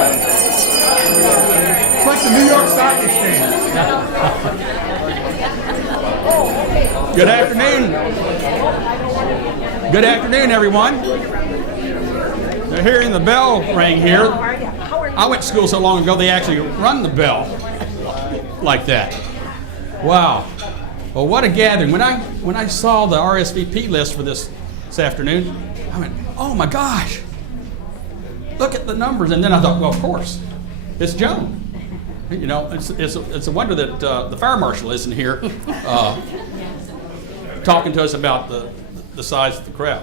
It's like the New York Stock Exchange. Good afternoon. Good afternoon, everyone. They're hearing the bell ring here. I went to school so long ago, they actually run the bell like that. Wow. Well, what a gathering. When I saw the RSVP list for this afternoon, I went, oh my gosh. Look at the numbers. And then I thought, well, of course, it's Joan. You know, it's a wonder that the fire marshal isn't here talking to us about the size of the crowd.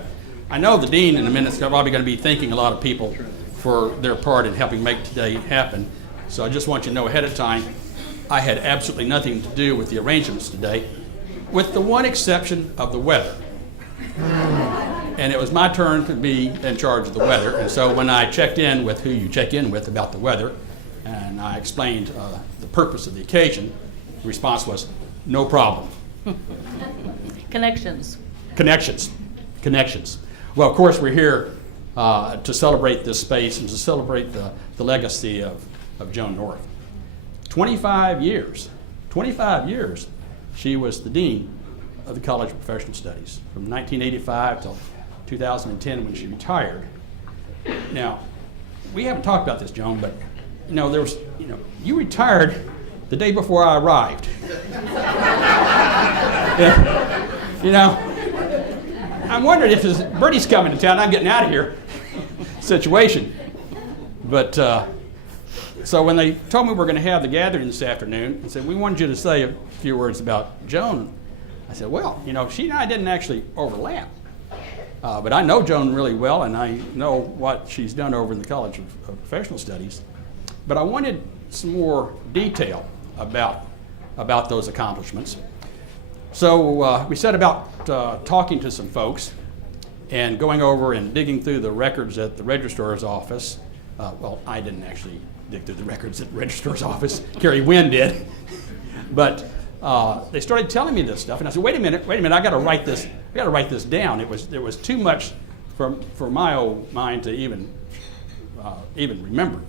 I know the dean in a minute is probably going to be thanking a lot of people for their part in helping make today happen. So I just want you to know ahead of time, I had absolutely nothing to do with the arrangements today, with the one exception of the weather. And it was my turn to be in charge of the weather. And so when I checked in with who you check in with about the weather, and I explained the purpose of the occasion, the response was, no problem. Connections. Well, of course, we're here to celebrate this space and to celebrate the legacy of Joan North. 25 years, she was the dean of the College of Professional Studies from 1985 till 2010 when she retired. Now, we haven't talked about this, Joan, but you retired the day before I arrived. I'm wondering if this Bertie's coming to town, I'm getting out of here situation. But so when they told me we were going to have the gathering this afternoon and said, we wanted you to say a few words about Joan, I said, well, she and I didn't actually overlap. But I know Joan really well, and I know what she's done over in the College of Professional Studies. But I wanted some more detail about those accomplishments. So we set about talking to some folks and going over and digging through the records at the registrar's office. Well, I didn't actually dig through the records at the registrar's office. Carrie Wynn did. But they started telling me this stuff, and I said, wait a minute, I got to write this down. There was too much for my old mind to even remember.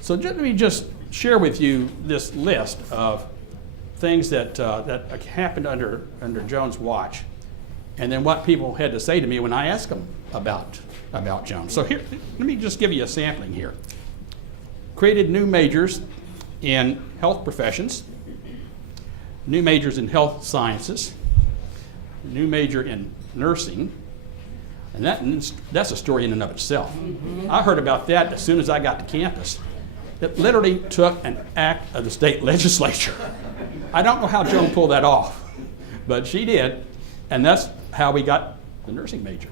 So let me just share with you this list of things that happened under Joan's watch, and then what people had to say to me when I asked them about Joan. So here, let me just give you a sampling here. Created new majors in health professions, new majors in health sciences, new major in nursing, and that's a story in and of itself. Mm-hmm. I heard about that as soon as I got to campus. It literally took an act of the state legislature. I don't know how Joan pulled that off, but she did, and that's how we got the nursing major.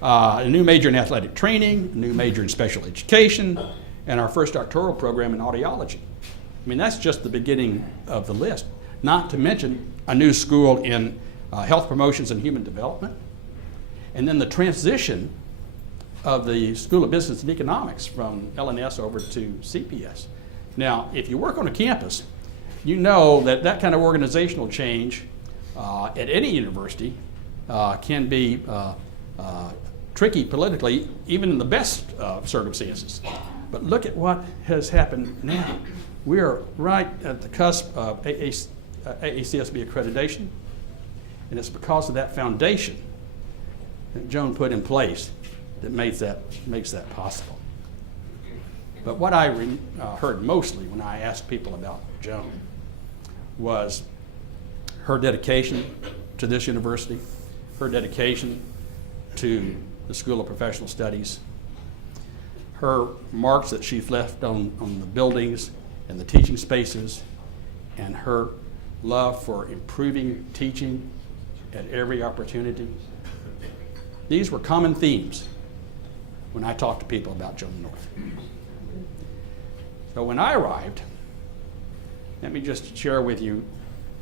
A new major in athletic training, a new major in special education, and our first doctoral program in audiology. I mean, that's just the beginning of the list, not to mention a new school in health promotions and human development, and then the transition of the School of Business and Economics from LNS over to CPS. Now, if you work on a campus, you know that kind of organizational change at any university can be tricky politically, even in the best circumstances. But look at what has happened now. We are right at the cusp of AACSB accreditation, and it's because of that foundation that Joan put in place that makes that possible. But what I heard mostly when I asked people about Joan was her dedication to this university, her dedication to the School of Professional Studies, her marks that she's left on the buildings and the teaching spaces, and her love for improving teaching at every opportunity. These were common themes when I talked to people about Joan North. So when I arrived, let me just share with you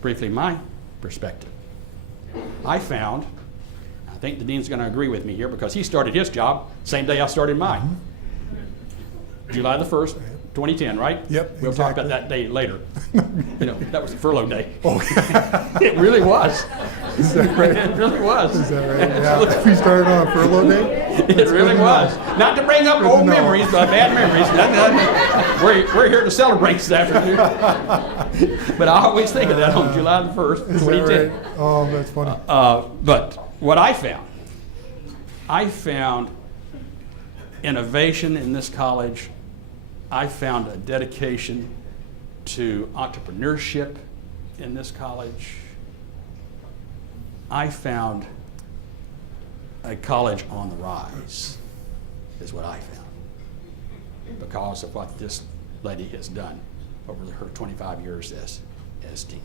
briefly my perspective. I found, I think the dean's going to agree with me here because he started his job same day I started mine. July the 1st, 2010, right? Yep, We'll exactly. talk about that day later. That was the furlough day. It really was. Is that right? It really was. Is that right? Yeah. We started on a furlough day? It really was. Not to bring up old memories, but bad memories. We're here to celebrate this afternoon. But I always think of that on July the 1st, Is that 2010. right? Oh, that's funny. But what I found innovation in this college. I found a dedication to entrepreneurship in this college. I found a college on the rise, is what I found, because of what this lady has done over her 25 years as dean.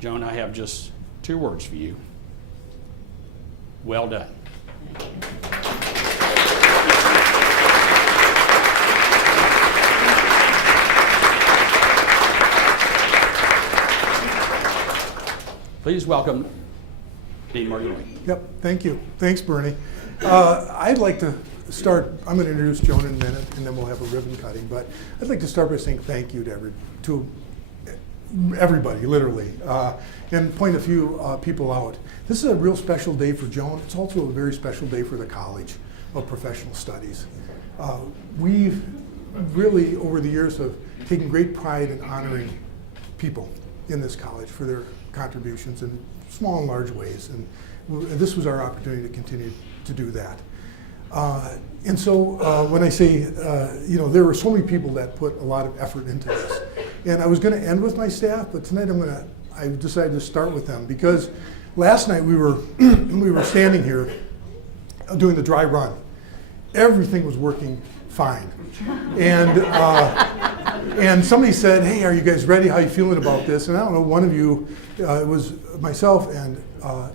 Joan, I have just 2 words for you. Well done. Please welcome Dean Marguerite. Yep, thank you. Thanks, Bernie. I'd like to start, I'm going to introduce Joan in a minute, and then we'll have a ribbon cutting, but I'd like to start by saying thank you to everybody, literally, and point a few people out. This is a real special day for Joan. It's also a very special day for the College of Professional Studies. We've really, over the years, have taken great pride in honoring people in this college for their contributions in small and large ways, and this was our opportunity to continue to do that. And so when I say, there were so many people that put a lot of effort into this, and I was going to end with my staff, but tonight I decided to start with them, because last night we were standing here doing the dry run. Everything was working fine, and somebody said, "Hey, are you guys ready? How are you feeling about this?" And I don't know, one of you, it was myself and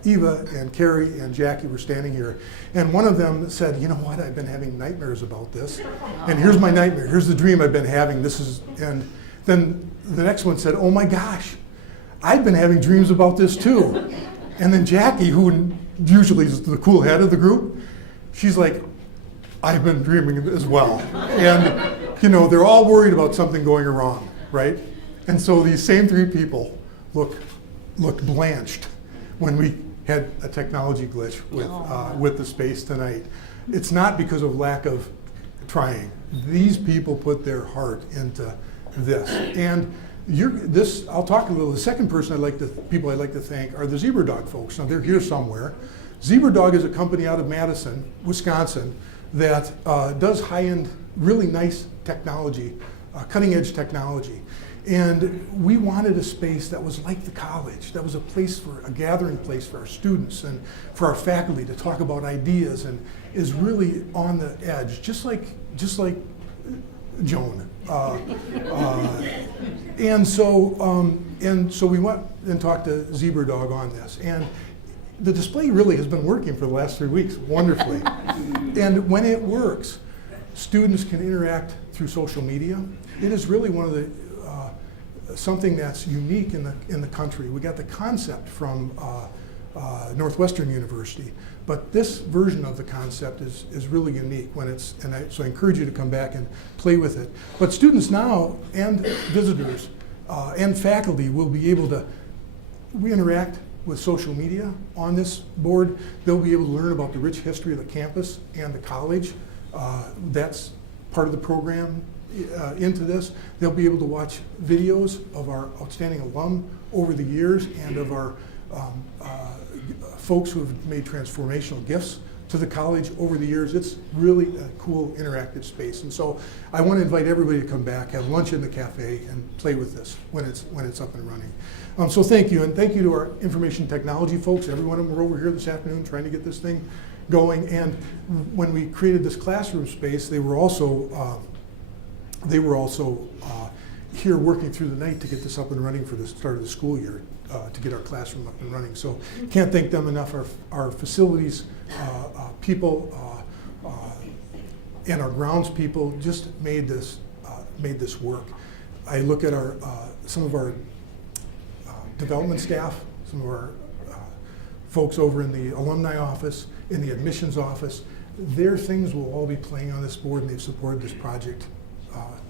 Eva and Carrie and Jackie were standing here, and one of them said, "You know what? I've been having nightmares about this, and here's my nightmare. Here's the dream I've been having. This is," and then the next one said, "Oh my gosh, I've been having dreams about this too." And then Jackie, who usually is the cool head of the group, she's like, "I've been dreaming as well." And they're all worried about something going wrong, right? And so these same 3 people looked blanched when we had a technology glitch with the space tonight. It's not because of lack of trying. These people put their heart into this. And I'll talk a little. The second people I'd like to thank are the Zebra Dog folks. Now they're here somewhere. Zebra Dog is a company out of Madison, Wisconsin, that does high-end, really nice technology, cutting-edge technology. And we wanted a space that was like the college, that was a gathering place for our students and for our faculty to talk about ideas, and is really on the edge, just like Joan. And so we went and talked to Zebra Dog on this, and the display really has been working for the last 3 weeks wonderfully. And when it works, students can interact through social media. It is really one of the something that's unique in the country. We got the concept from Northwestern University, but this version of the concept is really unique so I encourage you to come back and play with it. But students now and visitors and faculty will be able to interact with social media on this board. They'll be able to learn about the rich history of the campus and the college. That's part of the program into this. They'll be able to watch videos of our outstanding alum over the years and of our folks who have made transformational gifts to the college over the years. It's really a cool interactive space. And so I want to invite everybody to come back, have lunch in the cafe, and play with this when it's up and running. So thank you, and thank you to our information technology folks. Every one of them were over here this afternoon trying to get this thing going. And when we created this classroom space, they were also here working through the night to get this up and running for the start of the school year, to get our classroom up and running. So can't thank them enough. Our facilities people and our grounds people just made this work. I look at some of our development staff, some of our folks over in the alumni office, in the admissions office. Their things will all be playing on this board, and they've supported this project,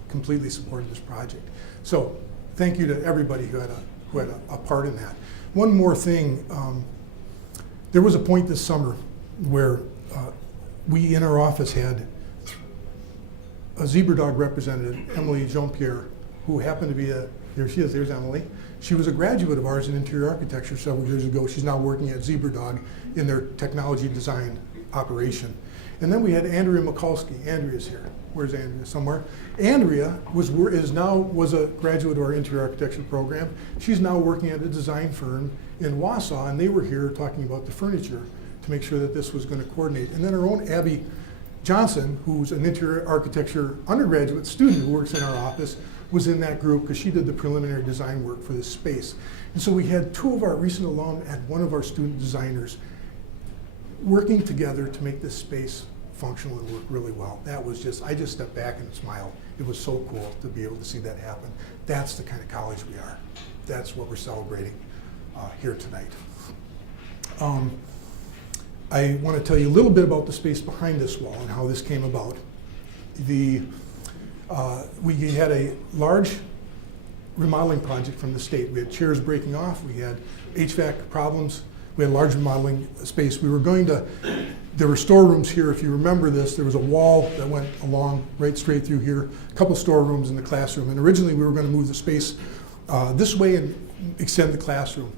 completely supported this project. So thank you to everybody who had who had a part in that. One more thing, there was a point this summer where we in our office had a zebra dog representative, Emily Jean-Pierre, who happened to be there she is, there's Emily. She was a graduate of ours in interior architecture several years ago. She's now working at Zebra Dog in their technology design operation. And then we had Andrea Mikulski. Andrea's here. Where's Andrea? Somewhere. Andrea was a graduate of our interior architecture program. She's now working at a design firm in Wausau, and they were here talking about the furniture to make sure that this was going to coordinate. And then our own Abby Johnson, who's an interior architecture undergraduate student who works in our office, was in that group because she did the preliminary design work for this space. And so we had two of our recent alum and one of our student designers working together to make this space functional and work really well. That was just, I just stepped back and smiled. It was so cool to be able to see that happen. That's the kind of college we are. That's what we're celebrating here tonight. I want to tell you a little bit about the space behind this wall and how this came about. We had a large remodeling project from the state. We had chairs breaking off, we had HVAC problems, we had a large remodeling space. There were storerooms here. If you remember this, there was a wall that went along right straight through here, a couple storerooms in the classroom. And originally we were going to move the space this way and extend the classroom.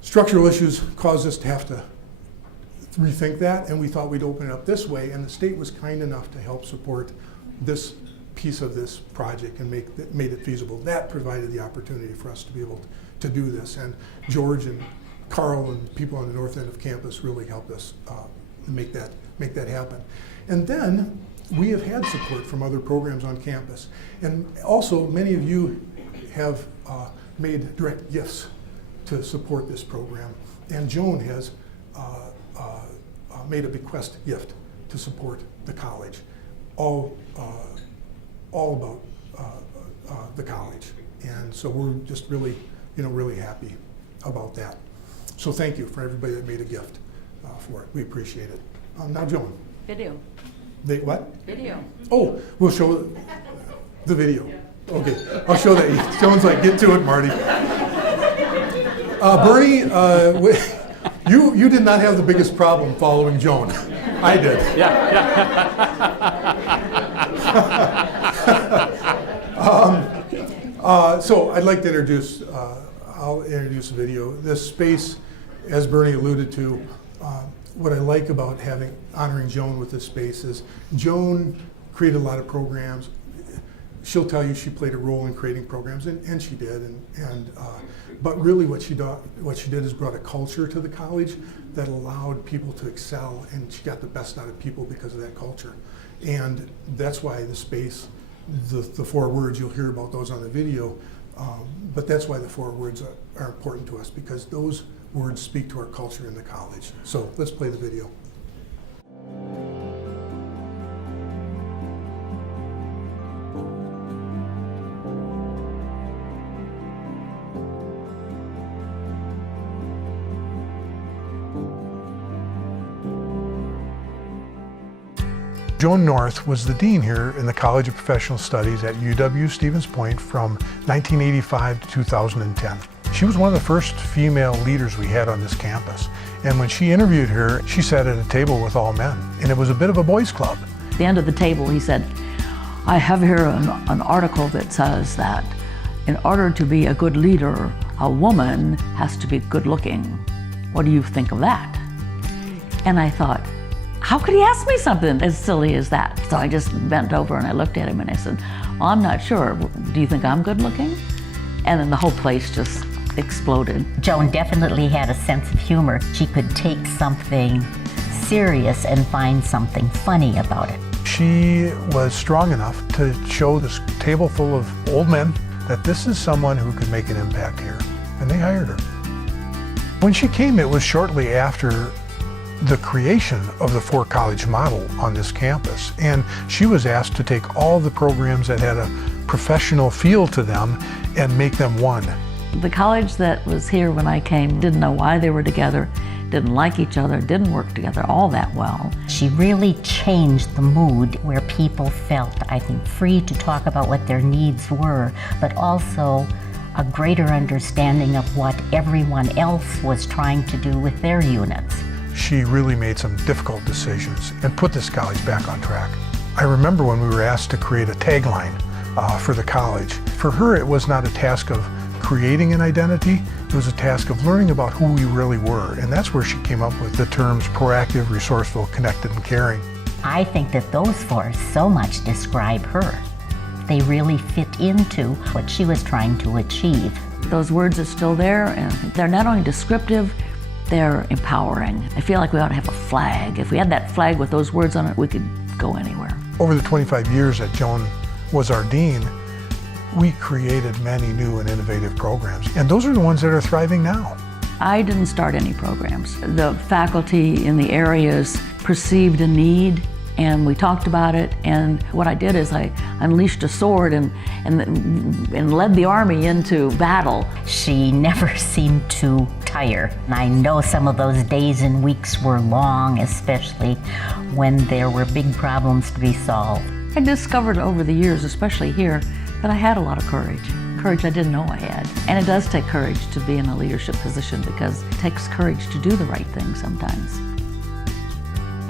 Structural issues caused us to have to rethink that, and we thought we'd open it up this way, and the state was kind enough to help support this piece of this project and made it feasible. That provided the opportunity for us to be able to do this, and George and Carl and people on the north end of campus really helped us make that happen. And then we have had support from other programs on campus, and also many of you have made direct gifts to support this program, and Joan has made a bequest gift to support the college, all about the college. And so we're just really, really happy about that. So thank you for everybody that made a gift for it. We appreciate it. Now, Joan. Video. What? Video. Oh, we'll show the video. Okay, I'll show that. Joan's like, get to it, Marty. Bernie, you did not have the biggest problem following Joan. I did. So I'd like to introduce, I'll introduce a video. This space, as Bernie alluded to, what I like about honoring Joan with this space is Joan created a lot of programs. She'll tell you she played a role in creating programs, and she did. But really, what she did is brought a culture to the college that allowed people to excel, and she got the best out of people because of that culture. And that's why the space, the 4 words, you'll hear about those on the video. But that's why the 4 words are important to us, because those words speak to our culture in the college. So let's play the video. Joan North was the dean here in the College of Professional Studies at UW-Stevens Point from 1985 to 2010. She was one of the first female leaders we had on this campus. And when she interviewed her, she sat at a table with all men, and it was a bit of a boys' club. At the end of the table, he said, I have here an article that says that in order to be a good leader, a woman has to be good looking. What do you think of that? And I thought, how could he ask me something as silly as that? So I just bent over and I looked at him and I said, well, I'm not sure. Do you think I'm good looking? And then the whole place just exploded. Joan definitely had a sense of humor. She could take something serious and find something funny about it. She was strong enough to show this table full of old men that this is someone who could make an impact here, and they hired her. When she came, it was shortly after the creation of the 4-college model on this campus, and she was asked to take all the programs that had a professional feel to them and make them one. The college that was here when I came didn't know why they were together, didn't like each other, didn't work together all that well. She really changed the mood where people felt, I think, free to talk about what their needs were, but also a greater understanding of what everyone else was trying to do with their units. She really made some difficult decisions and put this college back on track. I remember when we were asked to create a tagline for the college. For her, it was not a task of creating an identity, it was a task of learning about who we really were, and that's where she came up with the terms proactive, resourceful, connected, and caring. I think that those four so much describe her. They really fit into what she was trying to achieve. Those words are still there, and they're not only descriptive, they're empowering. I feel like we ought to have a flag. If we had that flag with those words on it, we could go anywhere. Over the 25 years that Joan was our dean, we created many new and innovative programs, and those are the ones that are thriving now. I didn't start any programs. The faculty in the areas perceived a need, and we talked about it, and what I did is I unleashed a sword and led the army into battle. She never seemed to tire. And I know some of those days and weeks were long, especially when there were big problems to be solved. I discovered over the years, especially here, that I had a lot of courage. Courage I didn't know I had. And it does take courage to be in a leadership position, because it takes courage to do the right thing sometimes.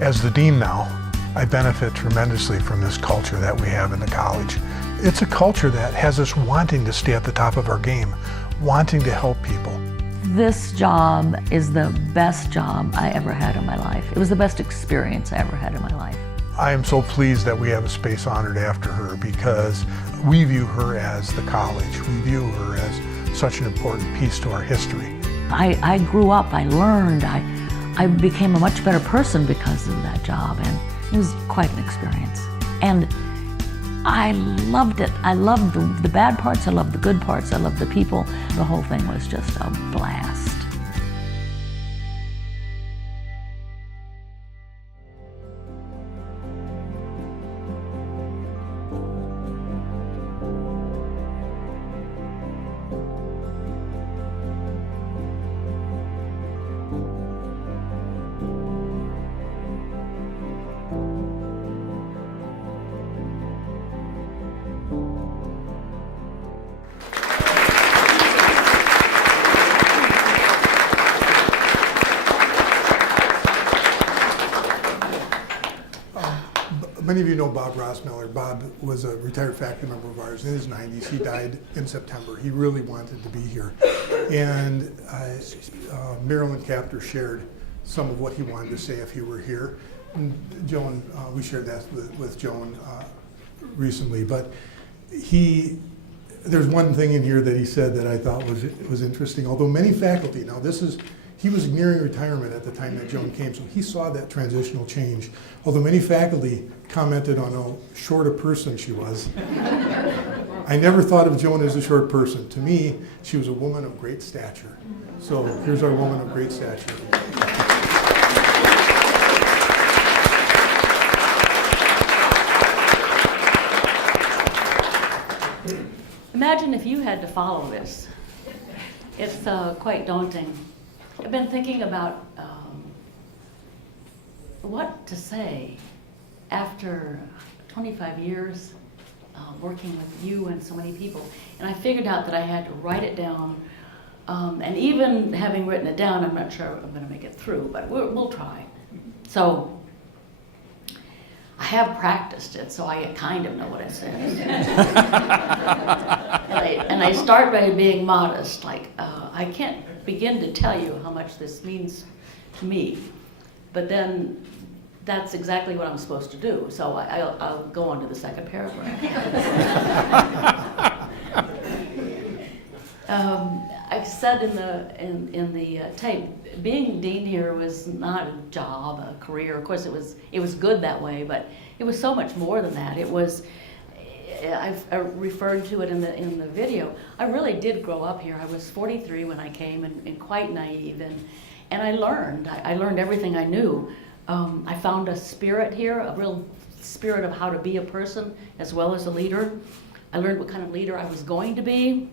As the dean now, I benefit tremendously from this culture that we have in the college. It's a culture that has us wanting to stay at the top of our game, wanting to help people. This job is the best job I ever had in my life. It was the best experience I ever had in my life. I am so pleased that we have a space honored after her, because we view her as the college. We view her as such an important piece to our history. I grew up, I learned, I became a much better person because of that job, and it was quite an experience. And I loved it. I loved the bad parts, I loved the good parts, I loved the people. The whole thing was just a blast. Many of you know Bob Rossmiller. Bob was a retired faculty member of ours in his 90s. He died in September. He really wanted to be here. And Marilyn Capter shared some of what he wanted to say if he were here. And Joan, we shared that with Joan recently. But there's one thing in here that he said that I thought was interesting. Although many faculty, now he was nearing retirement at the time that Joan came, so he saw that transitional change. Although many faculty commented on how short a person she was, I never thought of Joan as a short person. To me, she was a woman of great stature. So here's our woman of great stature. Imagine if you had to follow this. It's quite daunting. I've been thinking about what to say after 25 years working with you and so many people. And I figured out that I had to write it down. And even having written it down, I'm not sure I'm going to make it through, but we'll try. So I have practiced it, so I kind of know what it says. and I start by being modest, like I can't begin to tell you how much this means to me, but then that's exactly what I'm supposed to do, so I'll go on to the second paragraph. I said in the tape, being dean here was not a job, a career. Of course, it was good that way, but it was so much more than that. It was. I referred to it in the video. I really did grow up here. I was 43 when I came, and quite naive, and I learned. I learned everything I knew. I found a spirit here, a real spirit of how to be a person as well as a leader. I learned what kind of leader I was going to be.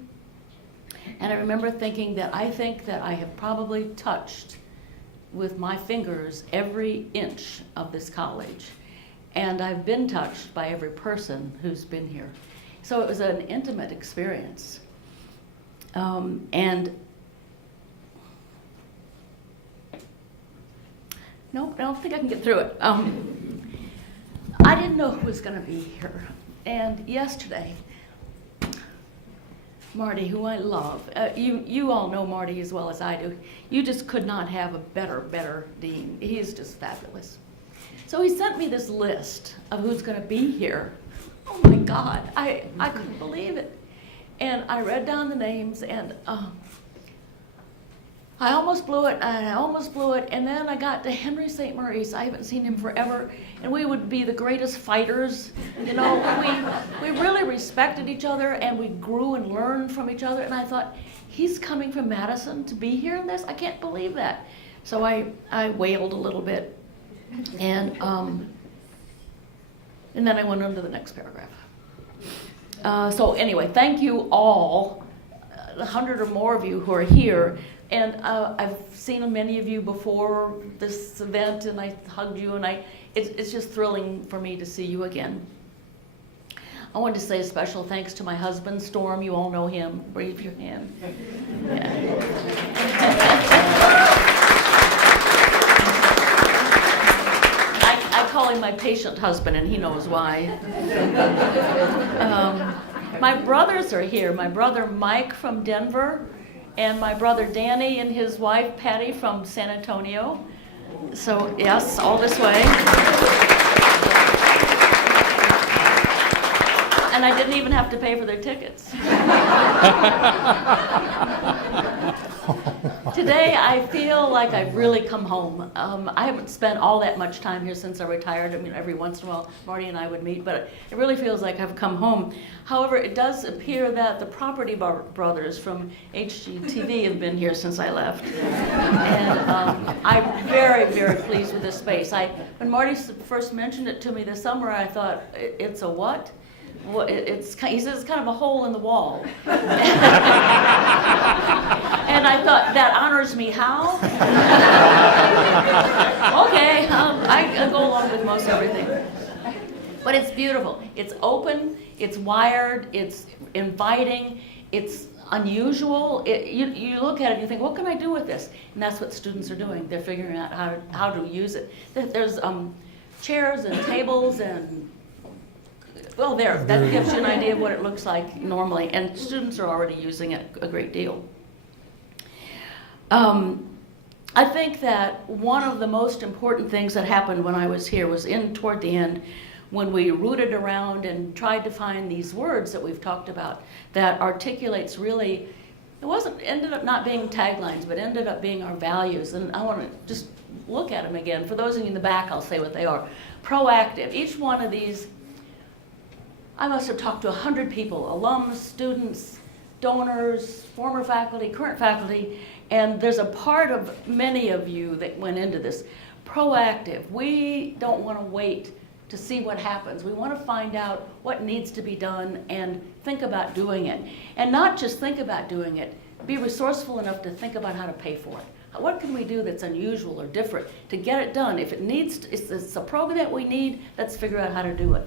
And I remember thinking that I think that I have probably touched with my fingers every inch of this college. And I've been touched by every person who's been here. So it was an intimate experience. And nope, I don't think I can get through it. I didn't know who was going to be here. And yesterday, Marty, who I love, you all know Marty as well as I do. You just could not have a better dean. He's just fabulous. So he sent me this list of who's going to be here. Oh my God, I couldn't believe it. And I read down the names, and I almost blew it, and I almost blew it, and then I got to Henry St. Maurice. I haven't seen him forever, and we would be the greatest fighters. You know, we really respected each other, and we grew and learned from each other, and I thought, he's coming from Madison to be here in this? I can't believe that. So I wailed a little bit, and then I went on to the next paragraph. So anyway, thank you all, 100 or more of you who are here. And I've seen many of you before this event, and I hugged you, and it's just thrilling for me to see you again. I wanted to say a special thanks to my husband, Storm. You all know him. Raise your hand. Yeah. I call him my patient husband, and he knows why. My brothers are here. My brother Mike from Denver, and my brother Danny and his wife Patty from San Antonio. So yes, all this way. And I didn't even have to pay for their tickets. Today I feel like I've really come home. I haven't spent all that much time here since I retired. I mean, every once in a while Marty and I would meet, but it really feels like I've come home. However, it does appear that the Property Brothers from HGTV have been here since I left. And I'm very, very pleased with this space. When Marty first mentioned it to me this summer, I thought, it's a what? Well, he says it's kind of a hole in the wall. And I thought, that honors me how? Okay, I go along with most everything. But it's beautiful. It's open, it's wired, it's inviting, it's unusual. You look at it and you think, what can I do with this? And that's what students are doing. They're figuring out how to use it. There's chairs and tables and well, that gives you an idea of what it looks like normally, and students are already using it a great deal. I think that one of the most important things that happened when I was here was toward the end, when we rooted around and tried to find these words that we've talked about that articulates really, ended up not being taglines, but ended up being our values. And I want to just look at them again. For those of you in the back, I'll say what they are. Proactive. Each one of these, I must have talked to 100 people, alums, students, donors, former faculty, current faculty, and there's a part of many of you that went into this. Proactive. We don't want to wait to see what happens. We want to find out what needs to be done and think about doing it. And not just think about doing it, be resourceful enough to think about how to pay for it. What can we do that's unusual or different to get it done? If it's a program that we need, let's figure out how to do it.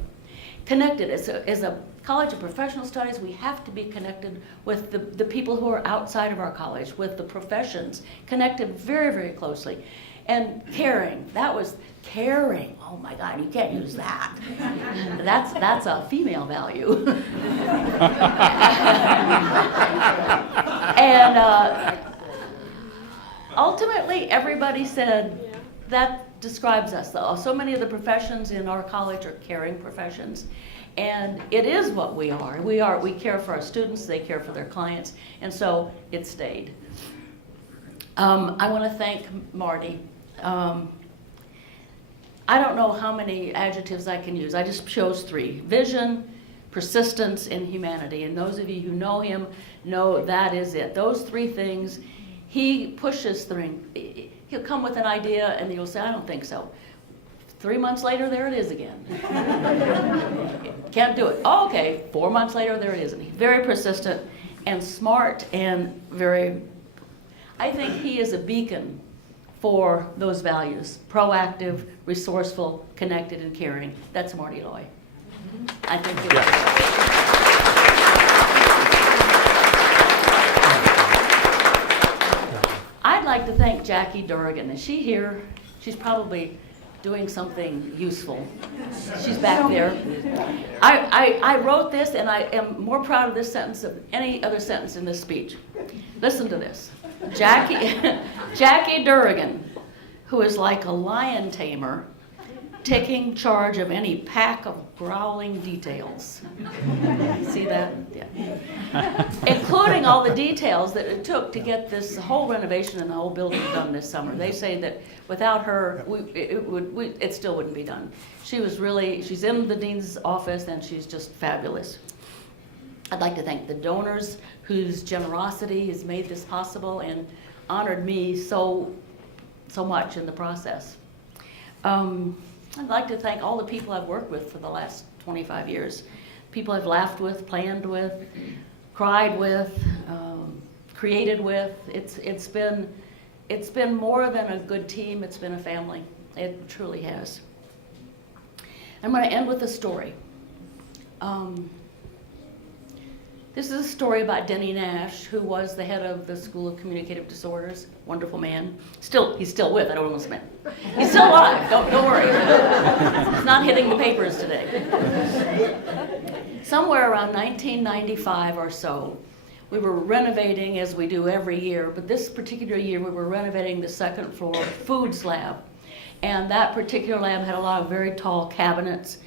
Connected. As a College of Professional Studies, we have to be connected with the people who are outside of our college, with the professions, connected very, very closely. And caring. That was caring. Oh my God, you can't use that. That's a female value. And ultimately, everybody said that describes us. So many of the professions in our college are caring professions, and it is what we are. We care for our students, they care for their clients, and so it stayed. I want to thank Marty. I don't know how many adjectives I can use. I just chose 3. Vision, persistence, and humanity. And those of you who know him know that is it. Those 3 things, he pushes through. He'll come with an idea and you'll say, I don't think so. 3 months later, there it is again. Can't do it. Oh, okay. 4 months later, there it is. And he's very persistent and smart and very, I think he is a beacon for those values. Proactive, resourceful, connected, and caring. That's Marty Loy. I think I'd like to thank Jackie Durgan. Is she here? She's probably doing something useful. She's back there. I wrote this, and I am more proud of this sentence than any other sentence in this speech. Listen to this. Jackie Durgan, who is like a lion tamer, taking charge of any pack of growling details. See that? Yeah. Including all the details that it took to get this whole renovation and the whole building done this summer. They say that without her, it still wouldn't be done. She's in the dean's office, and she's just fabulous. I'd like to thank the donors whose generosity has made this possible and honored me so much in the process. I'd like to thank all the people I've worked with for the last 25 years. People I've laughed with, planned with, cried with, created with. It's been more than a good team. It's been a family. It truly has. I'm going to end with a story. This is a story about Denny Nash, who was the head of the School of Communicative Disorders. Wonderful man. He's still with, I don't want to say. He's still alive, don't worry. He's not hitting the papers today. Somewhere around 1995 or so, we were renovating, as we do every year, but this particular year we were renovating the second floor foods lab. And that particular lab had a lot of very tall cabinets,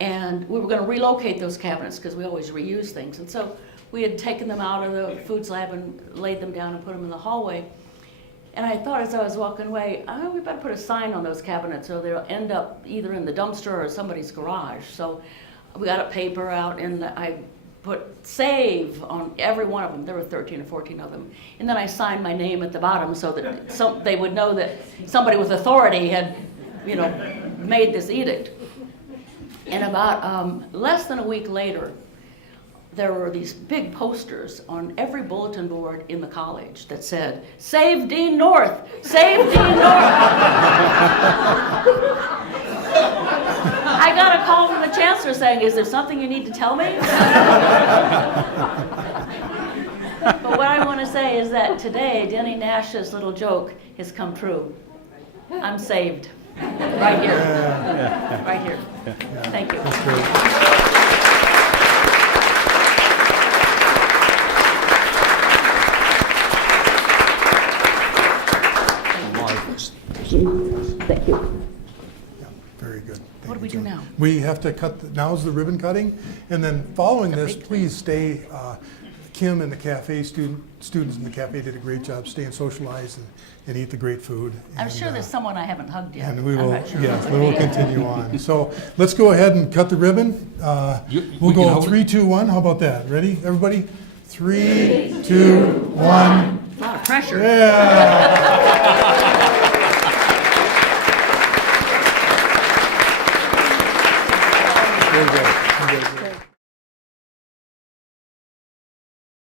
and we were going to relocate those cabinets because we always reuse things. And so we had taken them out of the foods lab and laid them down and put them in the hallway. And I thought as I was walking away, oh, we better put a sign on those cabinets so they'll end up either in the dumpster or somebody's garage. So we got a paper out, and I put save on every one of them. There were 13 or 14 of them. And then I signed my name at the bottom so that they would know that somebody with authority had, made this edict. And about less than a week later, there were these big posters on every bulletin board in the college that said, "Save Dean North! Save Dean North!" I got a call from the chancellor saying, "Is there something you need to tell me?" But what I want to say is that today, Denny Nash's little joke has come true. I'm saved. Right here. Right here. Thank you. That's great. Thank you. Yeah, very good. What do we do now? We have to cut, now's the ribbon cutting, and then following this, please stay. Kim and the cafe students in the cafe did a great job. Stay and socialize and eat the great food. I'm sure there's someone I haven't hugged yet. And we I'm will, not sure yes, who we it will would be. continue on. So let's go ahead and cut the ribbon. We'll we can go hold it? 3, 2, 1. How about that? Ready, everybody? 3, 2, 1. A lot of pressure. Yeah. Very good.